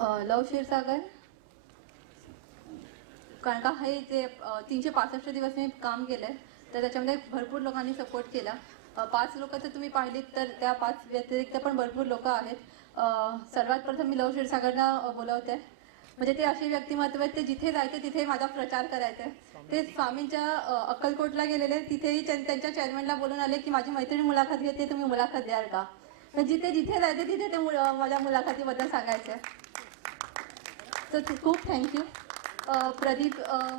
लव क्षीरसागर कारण का हे जे तीनशे पासष्ट दिवस मी काम केलंय तर त्याच्यामध्ये भरपूर लोकांनी सपोर्ट केला. पाच लोक तर तुम्ही पाहिलीत तर त्या पाच व्यतिरिक्त पण भरपूर लोक आहेत. सर्वात प्रथम मी लव क्षीरसागरना बोलवते. म्हणजे ते असे व्यक्तिमत्व आहेत ते जिथे जायचे तिथे माझा प्रचार करायचे. ते स्वामींच्या अक्कलकोटला गेलेले तिथेही त्यांच्या चेअरमॅनला बोलून आले की माझी मैत्रिणी मुलाखत घेते तुम्ही मुलाखत द्याल का? तर जिथे जिथे जायचे तिथे ते माझ्या मुलाखतीबद्दल सांगायचे. तर खूप thank you Pradeep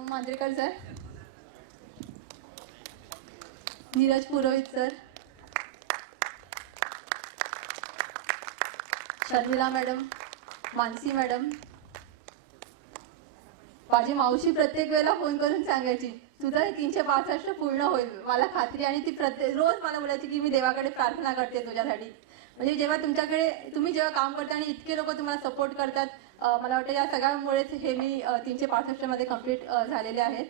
Mandrekar sir Neeraj Purohit sir Sharmila madam Mansi madam माझी मावशी प्रत्येक वेळेला फोन करून सांगायची तुझं हे तीनशे पासष्ट पूर्ण होईल. मला खात्री आणि ती प्रत्येक रोज मला बोलायची की मी देवाकडे प्रार्थना करते तुझ्यासाठी. म्हणजे जेव्हा तुमच्याकडे तुम्ही जेव्हा काम करता आणि इतके लोक तुम्हाला सपोर्ट करतात मला वाटतं या सगळ्यामुळेच हे मी तीनशे पासष्टमध्ये कंप्लीट झालेले आहेत.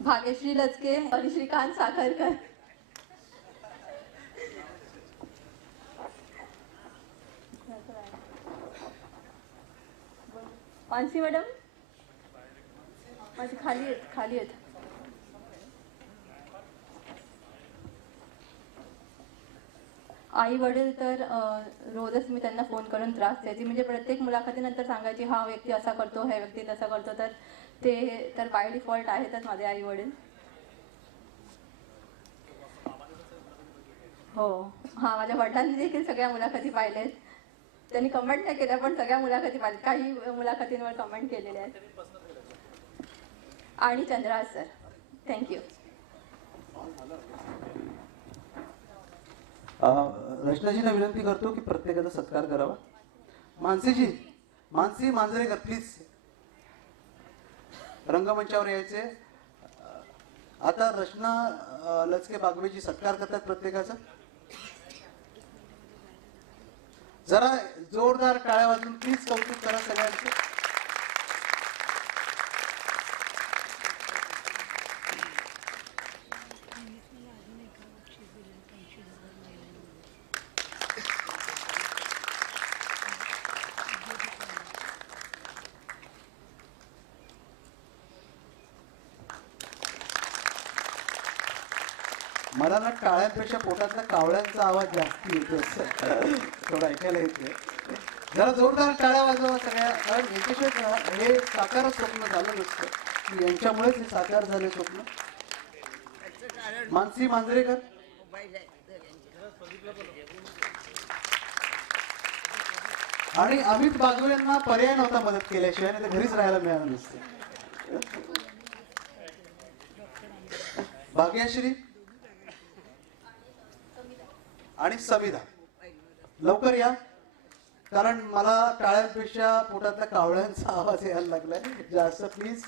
भाग्यश्री लचके आणि श्रीकांत साखरकर. मानसी मॅडम? माझी खाली आहेत खाली आहेत. आई वडील तर रोजच मी त्यांना फोन करून त्रास द्यायची. म्हणजे प्रत्येक मुलाखतीनंतर सांगायची हा व्यक्ती असा करतो हा व्यक्ती तसा करतो. तर ते तर बाय डिफॉल्ट आहेतच माझे आई वडील हो. हा माझ्या वडिलांनी देखील सगळ्या मुलाखती पाहिल्यात त्यांनी कमेंट नाही केल्या पण सगळ्या मुलाखती पाहिल्या. काही मुलाखतींवर कमेंट केलेल्या आहेत. आणि चंद्रा सर थँक्यू रचनाजींना विनंती करतो की प्रत्येकाचा सत्कार करावा. मानसीजी मानसी मांजरेकर प्लीज रंगमंचावर यायचे. आता रचना लचके बागवेची सत्कार करतात प्रत्येकाचा. जरा जोरदार टाळ्या वाजून प्लीज कौतुक करा सगळ्यांचं. मला ना टाळ्यांपेक्षा पोटातल्या कावळ्यांचा आवाज जास्ती येतो थोडं ऐकायला येते जरा जोरदार टाळ्या वाजवा सगळ्या. कारण याच्याशिवाय हे साकार स्वप्न झालं नसतं. यांच्यामुळेच हे साकार झाले स्वप्न. मानसी मांजरेकर. आणि अमित बागवे यांना पर्याय नव्हता मदत केल्याशिवाय नाही तर घरीच राहायला मिळालं नसतं. भाग्यश्री आणि संविधान. लवकर या. कारण मला टाळ्यांपेक्षा पोटातल्या कावळ्यांचा आवाज यायला लागलाय. जास्त प्लीज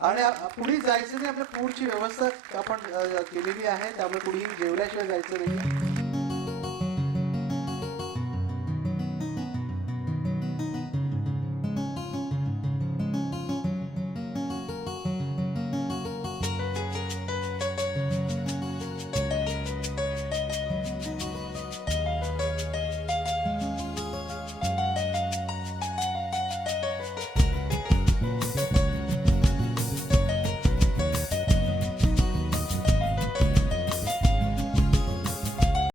आणि आ- पुढे जायचं नाही आपल्या पूरची व्यवस्था आपण केलेली आहे. त्यामुळे कुणीही जेवल्याशिवाय जायचं नाही.